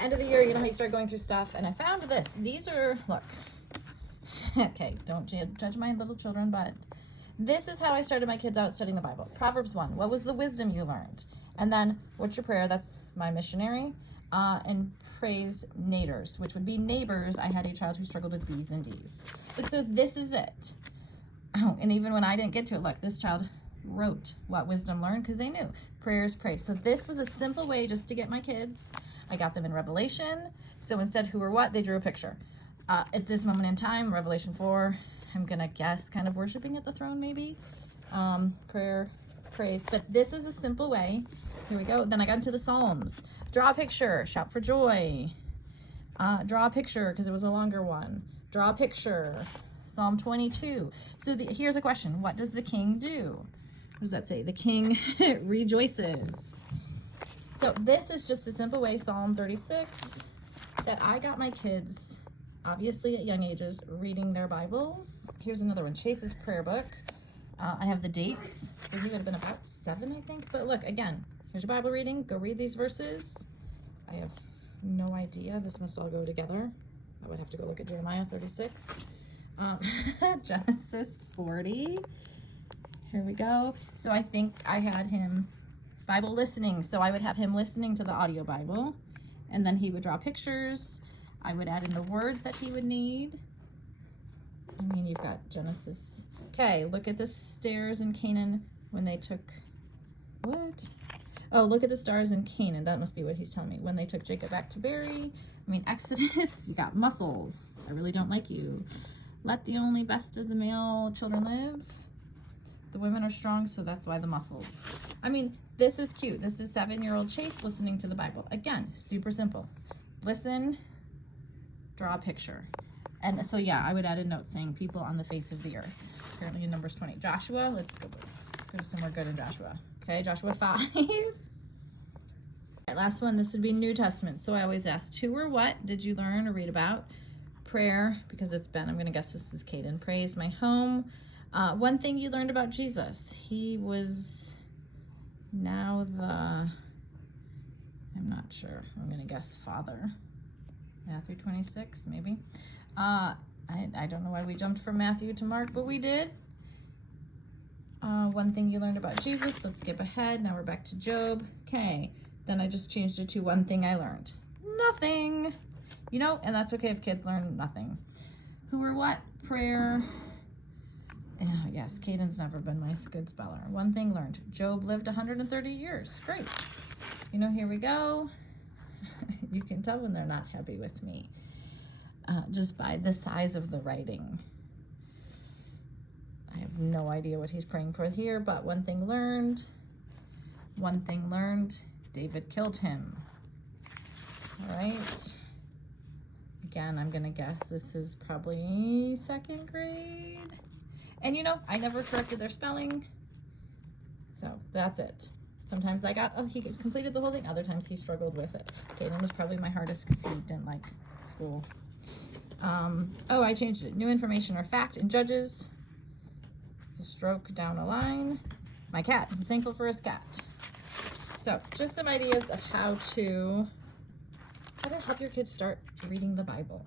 End of the year, you know how you start going through stuff, and I found this. These are, look, okay, don't judge my little children, but this is how I started my kids out studying the Bible. Proverbs 1, what was the wisdom you learned? And then, what's your prayer? That's my missionary. And praise naders, which would be neighbors. I had a child who struggled with B's and D's. But so this is it. Oh, and even when I didn't get to it, look, this child wrote what wisdom learned because they knew. Prayers, praise. So this was a simple way just to get my kids. I got them in Revelation. So instead, who or what, they drew a picture. At this moment in time, Revelation 4, I'm going to guess kind of worshiping at the throne maybe. Prayer, praise. But this is a simple way. Here we go. Then I got into the Psalms. Draw a picture. Shout for joy. Draw a picture because it was a longer one. Draw a picture. Psalm 22. So here's a question. What does the king do? What does that say? The king rejoices. So this is just a simple way, Psalm 36, that I got my kids, obviously at young ages, reading their Bibles. Here's another one, Chase's prayer book. I have the dates. So he would have been about 7, I think. But look, again, here's your Bible reading. Go read these verses. I have no idea. This must all go together. I would have to go look at Jeremiah 36. Genesis 40. Here we go. So I think I had him Bible listening. So I would have him listening to the audio Bible, and then he would draw pictures. I would add in the words that he would need. I mean, you've got Genesis. Okay, look at the stairs in Canaan when they took, what? Oh, look at the stars in Canaan. That must be what he's telling me. When they took Jacob back to bury. I mean, Exodus, you got muscles. I really don't like you. Let the only best of the male children live. The women are strong, so that's why the muscles. I mean, this is cute. This is 7-year-old Chase listening to the Bible. Again, super simple. Listen, draw a picture. And so, yeah, I would add a note saying people on the face of the earth. Apparently in Numbers 20. Joshua, let's go to somewhere good in Joshua. Okay, Joshua 5. Last one, this would be New Testament. So I always ask, who or what did you learn or read about? Prayer, because it's Ben. I'm going to guess this is Caden. Praise, my home. One thing you learned about Jesus. He was now I'm not sure. I'm going to guess Father. Matthew 26, maybe. I don't know why we jumped from Matthew to Mark, but we did. One thing you learned about Jesus. Let's skip ahead. Now we're back to Job. Okay. Then I just changed it to one thing I learned. Nothing. You know, and that's okay if kids learn nothing. Who or what? Prayer. Yes, Caden's never been my good speller. One thing learned. Job lived 130 years. Great. You know, here we go. You can tell when they're not happy with me. Just by the size of the writing. I have no idea what he's praying for here, but one thing learned. One thing learned. David killed him. All right. Again, I'm going to guess this is probably 2nd grade. And you know, I never corrected their spelling. So that's it. Sometimes I got, he completed the whole thing. Other times he struggled with it. Caden was probably my hardest because he didn't like school. Oh, I changed it. New information or fact in Judges. A stroke down a line. My cat. I'm thankful for his cat. So just some ideas of how to help your kids start reading the Bible.